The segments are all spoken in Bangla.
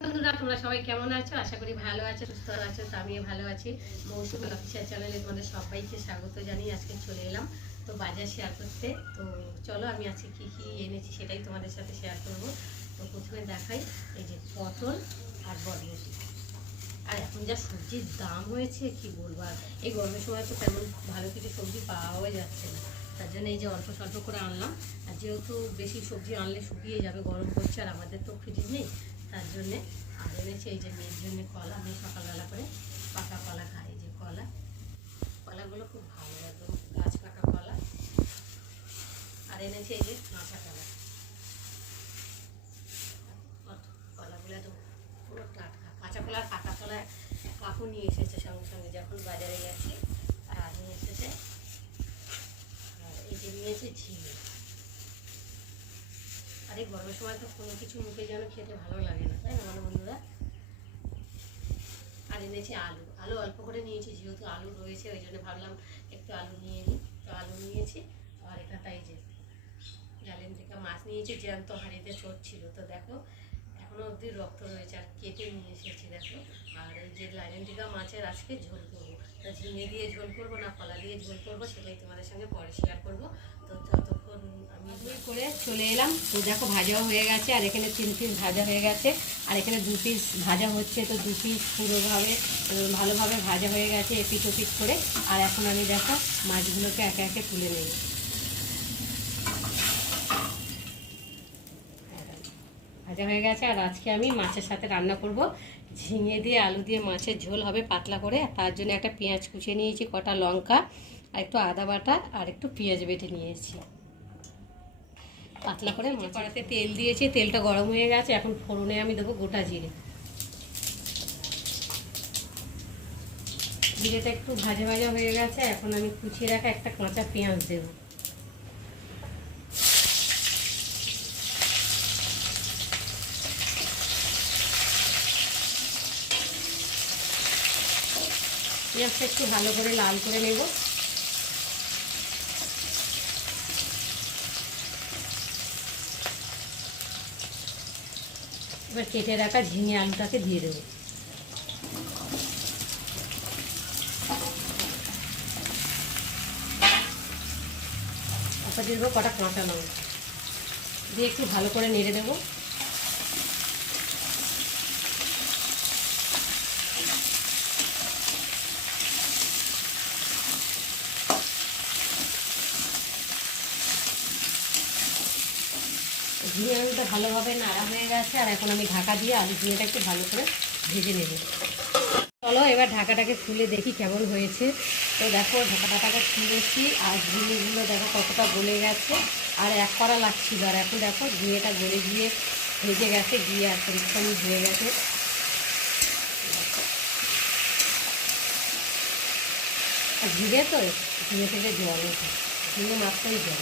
বন্ধুরা, তোমরা সবাই কেমন আছো? আশা করি ভালো আছো, সুস্থ আছো, তো আমিও ভালো আছি। মৌসুমি অফিসার চ্যানেলে তোমাদের সবাইকে স্বাগত জানিয়ে আজকে চলে এলাম, তো বাজার শেয়ার করতে। তো চলো, আমি আজকে কি কি এনেছি সেটাই তোমাদের সাথে শেয়ার করব। তো প্রথমে দেখাই, এই যে পটল আর বরবটি। আর এখন যা সবজির দাম হয়েছে, কি বলব? আর এই গরমের সময় তো তেমন ভালো কিছু সবজি পাওয়াও যাচ্ছে না। তার জন্য এই যে অল্প স্বল্প করে আনলাম। আর যেহেতু বেশি সবজি আনলে শুকিয়ে যাবে, গরম করছে আর আমাদের তো ফ্রিজ নেই তার জন্যে, আর এনেছি এই যে মেয়ের জন্যে কলা আমি সকালবেলা করে পাকা কলা খাই যে কলা। কলাগুলো খুব ভালো একদম গাছ পাকা কলা। আর এনেছি এই যে কাঁচা কলা। কলাগুলো একদম পুরো টাটকা। কাঁচা কলা পাকা কলা কাকু নিয়ে এসেছে সঙ্গে সঙ্গে যখন বাজারে গেছি, আর নিয়ে এসেছে, আর এই যে নিয়েছে ঝিঙে। এই গরমের সময় তো কোনো কিছু মুখে যেন খেতে ভালো লাগে না, তাই না বন্ধুরা? আর এনেছি আলু। আলু অল্প করে নিয়েছি, যেহেতু আলু রয়েছে, ওই জন্য ভাবলাম একটু আলু নিয়ে নিই তো আলু নিয়েছি, আর এখানটাই যে জালেন থেকে মাছ নিয়েছি, জ্যান্ত হাঁড়িতে ছিল। তো দেখো, এখনও অবধি রক্ত রয়েছে, আর কেটে নিয়ে এসেছি, দেখো। আর এই যে লাইন টিকা মাছের আজকে ঝোল করব। ঝিঙে দিয়ে ঝোল করব না, কলা দিয়ে ঝোল করব, সেটাই তোমাদের সঙ্গে পরে শেয়ার করব। তো আমি করে চলে এলাম। তো দেখো ভাজাও হয়ে গেছে, আর এখানে তিন পিস ভাজা হয়ে গেছে। আর এখানে দু পিস ভাজা হচ্ছে, তো দু পিস পুরোভাবে ভালোভাবে ভাজা হয়ে গেছে এপিট ওপিট করে। আর এখন আমি দেখো মাছগুলোকে একে একে তুলে নেব ভাজা হয়ে গেছে, আর আজকে আমি মাছের সাথে রান্না করব। ঝিঙে দিয়ে আলু দিয়ে মাছের ঝোল হবে পাতলা করে তার জন্য একটা পেঁয়াজ কুচিয়ে নিয়েছি, কটা লঙ্কা, আর একটু আদা বাটা, আর একটু পেঁয়াজ বেটে নিয়েছি। পাতলা করে কড়াতে তেল দিয়েছি তেলটা গরম হয়ে গেছে এখন ফোড়নে আমি দেবো গোটা জিরে। জিরেটা একটু ভাজা ভাজা হয়ে গেছে এখন আমি কুচিয়ে রাখা একটা কাঁচা পেঁয়াজ দেবো। পেঁয়াজটা একটু ভালো করে লাল করে নেব। এবার কেটে রাখা ঝিঙে আলুটাকে দিয়ে দেবো। দিয়ে দেবো কটা কাঁচা লঙ্কা। দিয়ে একটু ভালো করে নেড়ে দেবো। ঝিঙে আলুটা ভালোভাবে নাড়া হয়ে গেছে, আর এখন আমি ঢাকা দিয়ে আলু ঝিঙেটা একটু ভালো করে ভেজে নেব। চলো এবার ঢাকাটাকে খুলে দেখি কেমন হয়েছে। তো দেখো, ঢাকাটাকে খুলেছি, আর ঝিঙেগুলো দেখো কতটা গলে গেছে, আর এক করা লাগছিল, আর এখন দেখো ঝিঙেটা গলে গিয়ে ভেজে গেছে গিয়ে আর পরিশ্রম হয়ে গেছে। আর তো ঝিঙে থেকে জল ওঠে ঝিঙে মাত্রই জল।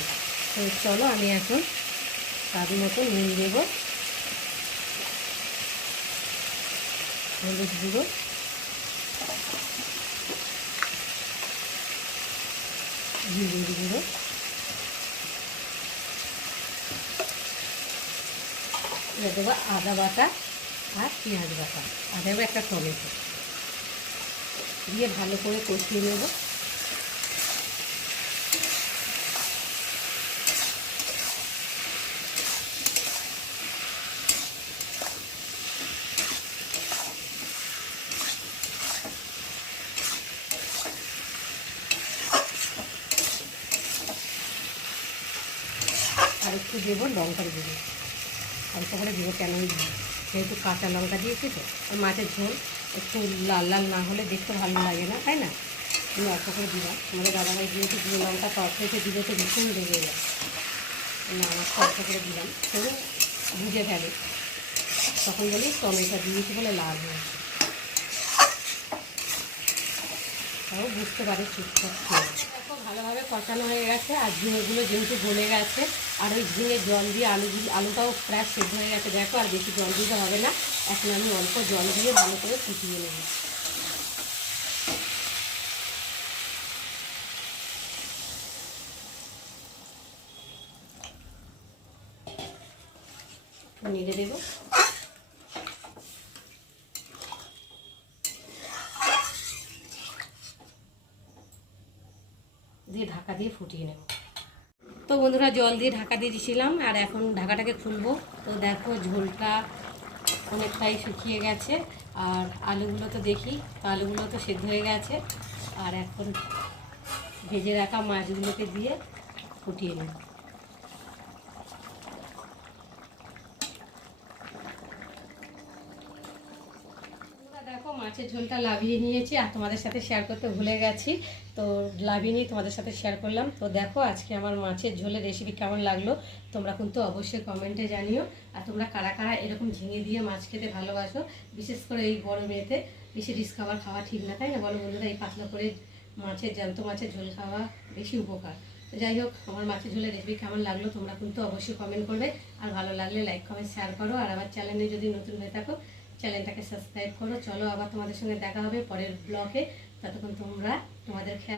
তো চলো আমি এখন স্বাদ মতো নুন দেব। হলুদ গুঁড়ো জিরের গুঁড়ো এবার দেবো আদা বাটা আর পেঁয়াজ বাটা। আর দেবো একটা টমেটো। দিয়ে ভালো করে কষিয়ে নেব। আর একটু দেবো, লঙ্কার গুঁড়ো। অল্প করে দেবো, কেন ওই যেহেতু কাঁচা লঙ্কা দিয়েছি তো আর মাছের ঝোল একটু লাল লাল না হলে দেখতে ভালো লাগে না, তাই না? আমি অল্প করে দিলাম। আমাদের দাদাভাই দিয়েছি গুঁড়ো লঙ্কা থেকে দিলে তো ভীষণ লেগে যায় না অল্প করে দিলাম। তবু বুঝে ফেলে তখন বলি টমেটো দিয়েছি বলে লাল হয়েছে। তাও বুঝতে পারে খেয়ে। ভালোভাবে কষানো হয়ে গেছে, আর ঝিঙেগুলো যেহেতু গলে গেছে আর ওই ঝিঙে জল দিয়ে আলুগুলো আলুটাও প্রায় সেদ্ধ হয়ে গেছে, দেখো আর বেশি জল দিতে হবে না। এখন আমি অল্প জল দিয়ে ভালো করে ফুটিয়ে নেব। নেড়ে দেবো। দিয়ে ঢাকা দিয়ে ফুটিয়ে নেব। তো বন্ধুরা জল দিয়ে ঢাকা দিয়ে দিয়েছিলাম, আর এখন ঢাকাটাকে খুলবো। তো দেখো ঝোলটা অনেকটাই শুকিয়ে গেছে, আর আলুগুলো তো দেখি আলুগুলো তো সেদ্ধ হয়ে গেছে। আর এখন ভেজে রাখা মাছগুলোকে দিয়ে ফুটিয়ে নেব। দেখো, মাছের ঝোলটা লাভিয়ে নিয়েছি আর তোমাদের সাথে শেয়ার করতে ভুলে গেছি। তো লাভিয়ে নিয়ে তোমাদের সাথে শেয়ার করলাম। তো দেখো, আজকে আমার মাছের ঝোলের রেসিপি কেমন লাগল? তোমরা কিন্তু অবশ্যই কমেন্টে জানিও। আর তোমরা কারা কারা এরকম ঝিঙে দিয়ে মাছ খেতে ভালোবাসো, বিশেষ করে এই গরমেতে বেশি রিস খাবার খাওয়া ঠিক না, তাই না? বলো বন্ধুরা, এই পাতলা করে মাছের, জ্যান্ত মাছের ঝোল খাওয়া বেশি উপকার। তো যাই হোক, আমার মাছের ঝোলের রেসিপি কেমন লাগল তোমরা কিন্তু অবশ্যই কমেন্ট করবে। আর ভালো লাগলে লাইক কমেন্ট শেয়ার করো। আর আমার চ্যানেলে যদি নতুন হয়ে থাকো চ্যানেলটাকে সাবস্ক্রাইব করো। চলো আবার তোমাদের সঙ্গে দেখা হবে পরের ব্লগে ততক্ষণ তোমরা তোমাদের খেয়াল